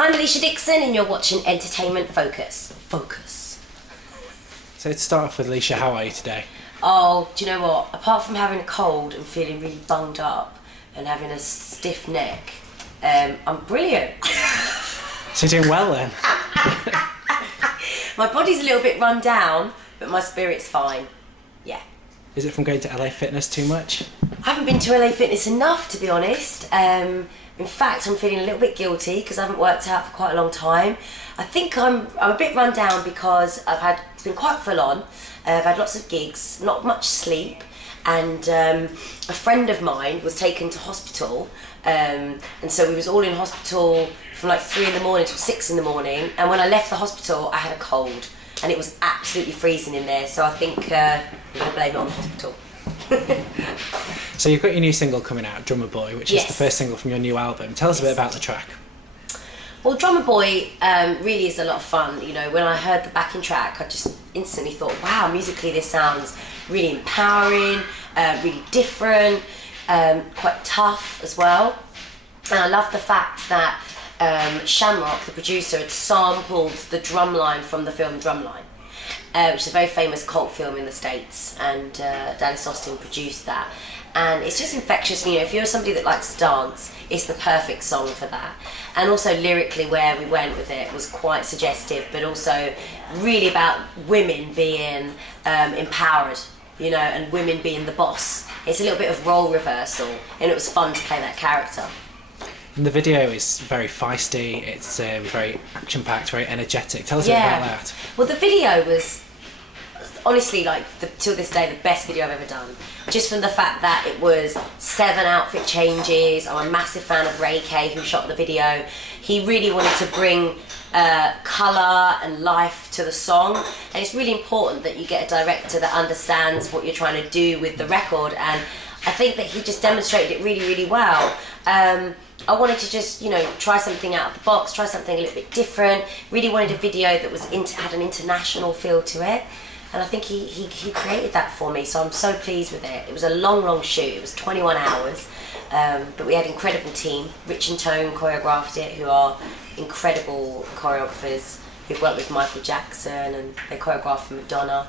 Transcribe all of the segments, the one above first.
I'm Alesha Dixon and you're watching Entertainment Focus. Focus. So to start off with, Alesha, how are you today? Oh, do you know what? Apart from having a cold and feeling really bunged up and having a stiff neck, I'm brilliant. So you're doing well then? My body's a little bit run down, but my spirit's fine. Yeah. Is it from going to LA Fitness too much? I haven't been to LA Fitness enough, to be honest. In fact, I'm feeling a little bit guilty because I haven't worked out for quite a long time. I think I'm a bit run down because it's been quite full on. I've had lots of gigs, not much sleep, and a friend of mine was taken to hospital, and so we was all in hospital from like 3 in the morning till 6 in the morning, and when I left the hospital I had a cold and it was absolutely freezing in there, so I think we're going to blame it on the hospital. So you've got your new single coming out, Drummer Boy, which is the first single from your new album. Tell us a bit about the track. Well, Drummer Boy really is a lot of fun. You know, when I heard the backing track, I just instantly thought, wow, musically this sounds really empowering, really different, quite tough as well. And I love the fact that Shamrock, the producer, had sampled the drum line from the film Drumline, which is a very famous cult film in the States, and Dallas Austin produced that. And it's just infectious. You know, if you're somebody that likes to dance, it's the perfect song for that. And also lyrically, where we went with it was quite suggestive, but also really about women being empowered, you know, and women being the boss. It's a little bit of role reversal, and it was fun to play that character. And the video is very feisty, it's very action-packed, very energetic. Tell us a bit about that. Well, the video was honestly, like, till this day, the best video I've ever done. Just from the fact that it was 7 outfit changes. I'm a massive fan of Ray Kay, who shot the video. He really wanted to bring colour and life to the song, and it's really important that you get a director that understands what you're trying to do with the record, and I think that he just demonstrated it really, really well. I wanted to just, you know, try something out of the box, try something a little bit different. Really wanted a video that was had an international feel to it. And I think he created that for me, so I'm so pleased with it. It was a long shoot, it was 21 hours, but we had an incredible team. Rich and Tone choreographed it, who are incredible choreographers, who've worked with Michael Jackson, and they choreographed for Madonna.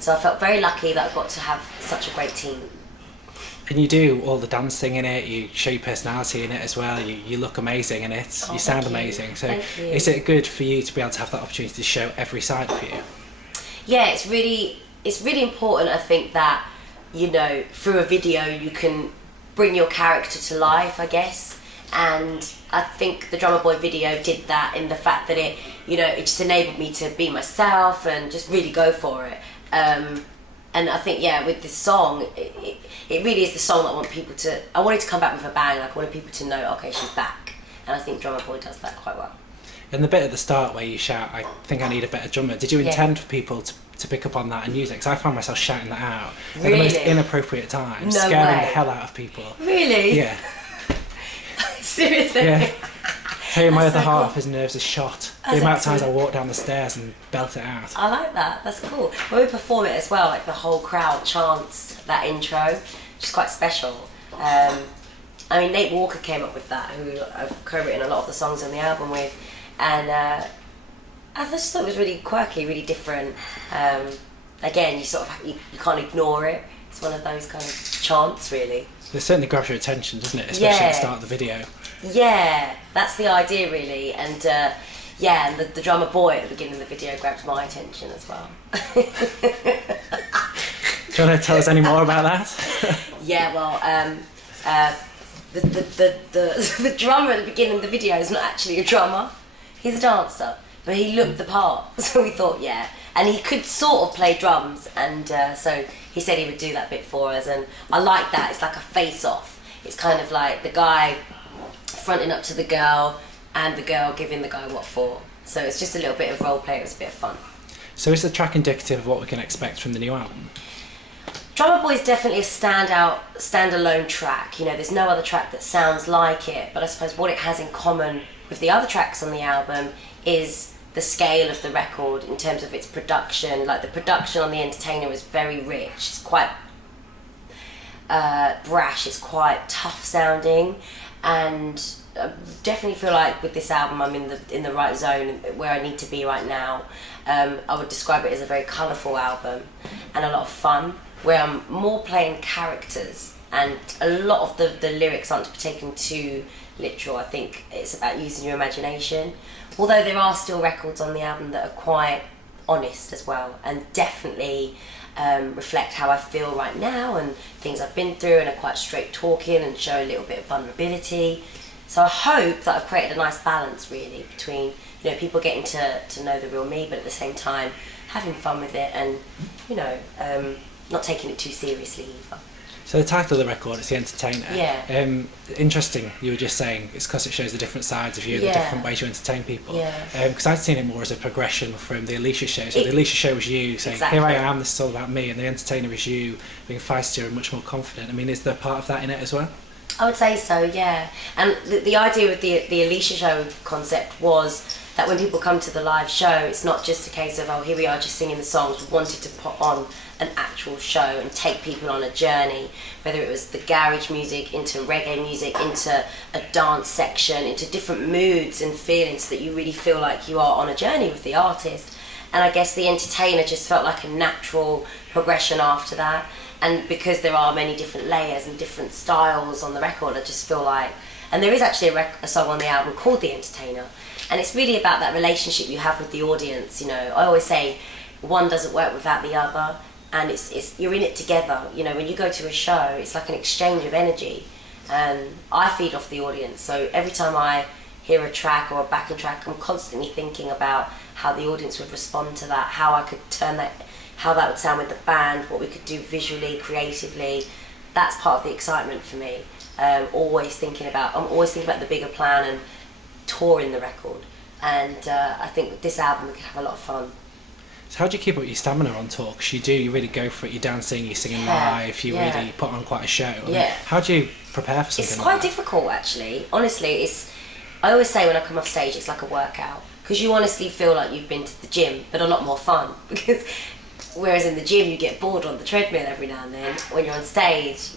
So I felt very lucky that I got to have such a great team. And you do all the dancing in it, you show your personality in it as well, you look amazing in it, you sound amazing. So is it good for you to be able to have that opportunity to show every side of you? Yeah, it's really important, I think, that, you know, through a video you can bring your character to life, I guess. And I think the Drummer Boy video did that in the fact that it, you know, it just enabled me to be myself and just really go for it. And I think, yeah, with this song, it really is the song that I wanted to come back with a bang. Like, I wanted people to know, okay, she's back. And I think Drummer Boy does that quite well. And the bit at the start where you shout, I think I need a better drummer, did you intend for people to pick up on that and use it? Because I found myself shouting that out at the most inappropriate times, scaring the hell out of people. Really? Yeah. Seriously? Yeah. Hey, my other half, his nerves are shot. The amount of times I walk down the stairs and belt it out. I like that, that's cool. When we perform it as well, like the whole crowd chants that intro, which is quite special. I mean, Nate Walker came up with that, who I've co-written a lot of the songs on the album with, and I just thought it was really quirky, really different. Again, you can't ignore it. It's one of those kind of chants, really. It certainly grabs your attention, doesn't it? Especially at the start of the video. Yeah, that's the idea, really. And and the Drummer Boy at the beginning of the video grabbed my attention as well. Do you want to tell us any more about that? Yeah, well, the drummer at the beginning of the video is not actually a drummer. He's a dancer, but he looked the part, so we thought, yeah. And he could sort of play drums, and so he said he would do that bit for us, and I like that. It's like a face-off. It's kind of like the guy fronting up to the girl, and the girl giving the guy what for. So it's just a little bit of role play. It was a bit of fun. So is the track indicative of what we can expect from the new album? Drummer Boy is definitely a standalone track. You know, there's no other track that sounds like it, but I suppose what it has in common with the other tracks on the album is the scale of the record in terms of its production. Like, the production on The Entertainer is very rich. It's quite brash. It's quite tough sounding, and I definitely feel like with this album I'm in the right zone where I need to be right now. I would describe it as a very colourful album and a lot of fun, where I'm more playing characters, and a lot of the lyrics aren't to be taken too literal. I think it's about using your imagination, although there are still records on the album that are quite honest as well, and definitely reflect how I feel right now and things I've been through, and are quite straight talking and show a little bit of vulnerability. So I hope that I've created a nice balance really between, you know, people getting to know the real me, but at the same time having fun with it, and, you know, not taking it too seriously either. So the title of the record is The Entertainer. Yeah. Interesting, you were just saying it's because it shows the different sides of you, the Yeah. different ways you entertain people. Yeah. Because I'd seen it more as a progression from the Alesha show. So the Alesha show was you saying, Exactly. here I am, this is all about me, and The Entertainer is you being feistier and much more confident. I mean, is there part of that in it as well? I would say so, yeah. And the idea with the Alesha show concept was that when people come to the live show, it's not just a case of, oh, here we are just singing the songs. We wanted to put on an actual show and take people on a journey, whether it was the garage music into reggae music, into a dance section, into different moods and feelings, so that you really feel like you are on a journey with the artist. And I guess The Entertainer just felt like a natural progression after that. And because there are many different layers and different styles on the record, I just feel like, and there is actually a song on the album called The Entertainer, and it's really about that relationship you have with the audience. You know, I always say one doesn't work without the other, and it's you're in it together. You know, when you go to a show, it's like an exchange of energy, and I feed off the audience. So every time I hear a track or a backing track, I'm constantly thinking about how the audience would respond to that, how I could turn that, how that would sound with the band, what we could do visually, creatively. That's part of the excitement for me. I'm always thinking about the bigger plan and touring the record. And I think with this album we could have a lot of fun. So how do you keep up your stamina on tour? Because you really go for it, you're dancing, you're singing live, you really put on quite a show. I mean, how do you prepare for something It's like quite that? difficult actually. Honestly, I always say when I come off stage it's like a workout, because you honestly feel like you've been to the gym, but a lot more fun. Because whereas in the gym you get bored on the treadmill every now and then, when you're on stage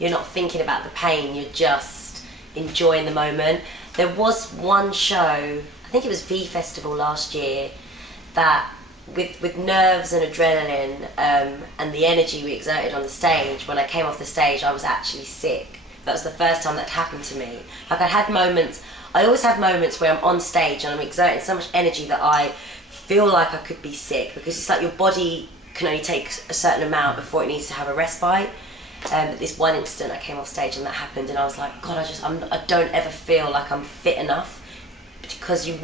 you're not thinking about the pain, you're just enjoying the moment. There was one show, I think it was V Festival last year, that with nerves and adrenaline and the energy we exerted on the stage, when I came off the stage I was actually sick. That was the first time that happened to me. Like I always have moments where I'm on stage and I'm exerting so much energy that I feel like I could be sick, because it's like your body can only take a certain amount before it needs to have a respite. But this one instant I came off stage and that happened, and I was like, God, I don't ever feel like I'm fit enough, because you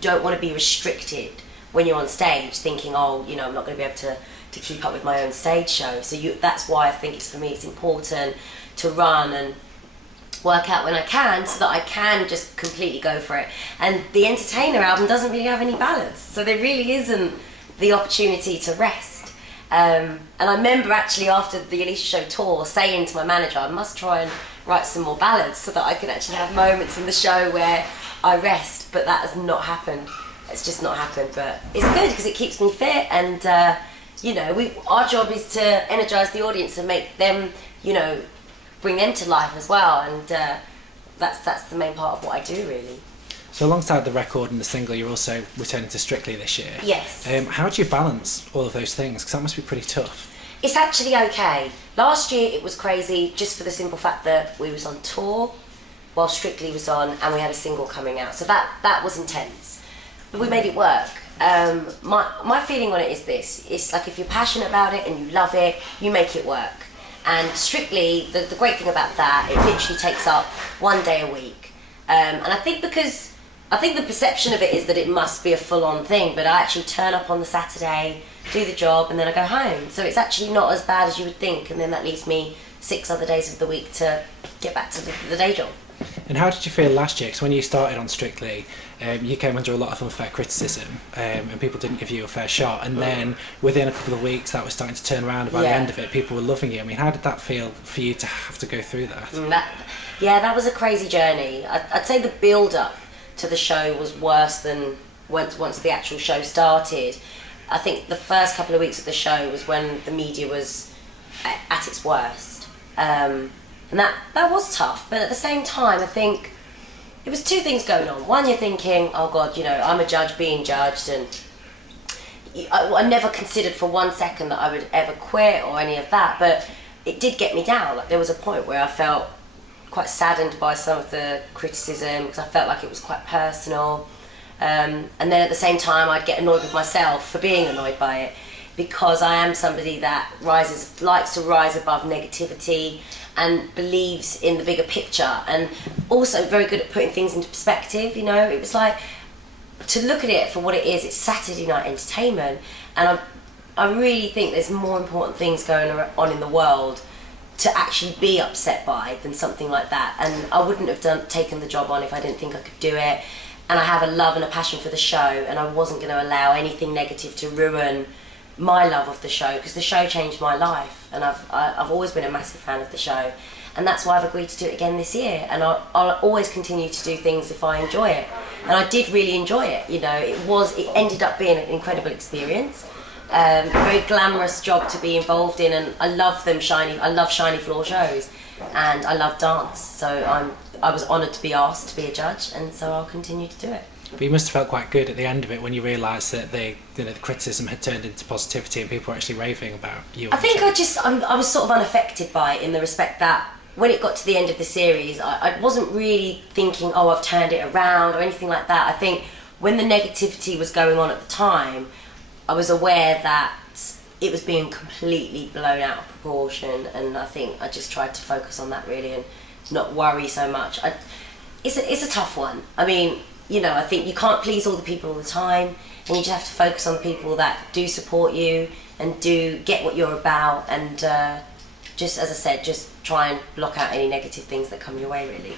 don't want to be restricted when you're on stage, thinking, oh, you know, I'm not going to be able to keep up with my own stage show. So that's why I think it's important to run and work out when I can, so that I can just completely go for it. And the Entertainer album doesn't really have any balance, so there really isn't the opportunity to rest. And I remember actually after the Alesha Show tour saying to my manager, I must try and write some more ballads so that I can actually have moments in the show where I rest, but that has not happened. It's just not happened, but it's good because it keeps me fit, and you know, our job is to energise the audience and make them, you know, bring them to life as well, and that's the main part of what I do really. So alongside the record and the single, you're also returning to Strictly this year. Yes. How do you balance all of those things? Because that must be pretty tough. It's actually okay. Last year it was crazy, just for the simple fact that we was on tour while Strictly was on, and we had a single coming out, so that was intense. But we made it work. My feeling on it is this: it's like if you're passionate about it and you love it, you make it work. And Strictly, the great thing about that, it literally takes up one day a week. And I think the perception of it is that it must be a full-on thing, but I actually turn up on the Saturday, do the job, and then I go home. So it's actually not as bad as you would think, and then that leaves me 6 other days of the week to get back to the day job. And how did you feel last year? Because when you started on Strictly, you came under a lot of unfair criticism, and people didn't give you a fair shot. And then within a couple of weeks, that was starting to turn around. And by the end of it, people were loving you. I mean, how did that feel for you to have to go through that? That was a crazy journey. I'd say the build-up to the show was worse than once the actual show started. I think the first couple of weeks of the show was when the media was at its worst. And that was tough, but at the same time, I think it was two things going on. One, you're thinking, oh God, you know, I'm a judge being judged, and I never considered for 1 second that I would ever quit or any of that, but it did get me down. Like, there was a point where I felt quite saddened by some of the criticism, because I felt like it was quite personal. And then at the same time, I'd get annoyed with myself for being annoyed by it, because I am somebody that likes to rise above negativity and believes in the bigger picture, and also very good at putting things into perspective. You know, it was like, to look at it for what it is, it's Saturday night entertainment, and I really think there's more important things going on in the world to actually be upset by than something like that. And I wouldn't have taken the job on if I didn't think I could do it. And I have a love and a passion for the show, and I wasn't going to allow anything negative to ruin my love of the show, because the show changed my life, and I've always been a massive fan of the show, and that's why I've agreed to do it again this year. And I'll always continue to do things if I enjoy it, and I did really enjoy it. You know, it ended up being an incredible experience, very glamorous job to be involved in, and I love shiny floor shows, and I love dance, so I was honoured to be asked to be a judge, and so I'll continue to do it. But you must have felt quite good at the end of it when you realised that the criticism had turned into positivity and people were actually raving about you. I think I was sort of unaffected by it, in the respect that when it got to the end of the series, I wasn't really thinking, oh, I've turned it around or anything like that. I think when the negativity was going on at the time, I was aware that it was being completely blown out of proportion, and I think I just tried to focus on that really and not worry so much. It's a tough one. I mean, you know, I think you can't please all the people all the time, and you just have to focus on the people that do support you and do get what you're about, and just, as I said, just try and block out any negative things that come your way, really.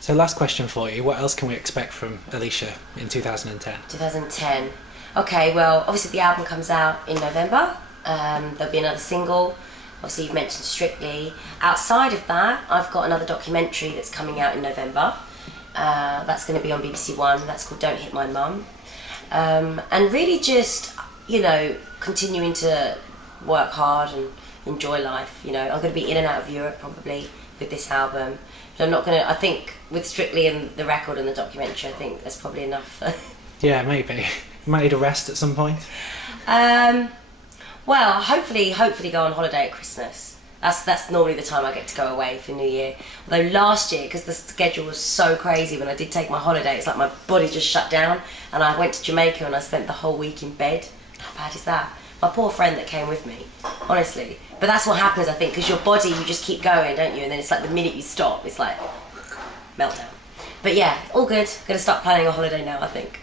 So last question for you, what else can we expect from Alesha in 2010? 2010. Okay, well, obviously the album comes out in November. There'll be another single. Obviously you've mentioned Strictly. Outside of that, I've got another documentary that's coming out in November. That's going to be on BBC One. That's called Don't Hit My Mum. And really just, you know, continuing to work hard and enjoy life. You know, I'm going to be in and out of Europe probably with this album. But I'm not going to, I think with Strictly and the record and the documentary, I think that's probably enough. Yeah, maybe. You might need a rest at some point. Well, hopefully go on holiday at Christmas. That's normally the time I get to go away for New Year. Although last year, because the schedule was so crazy, when I did take my holiday, it's like my body just shut down, and I went to Jamaica and I spent the whole week in bed. How bad is that? My poor friend that came with me, honestly. But that's what happens, I think, because your body, you just keep going, don't you? And then it's like the minute you stop, it's like meltdown. But yeah, all good. Gonna start planning a holiday now, I think.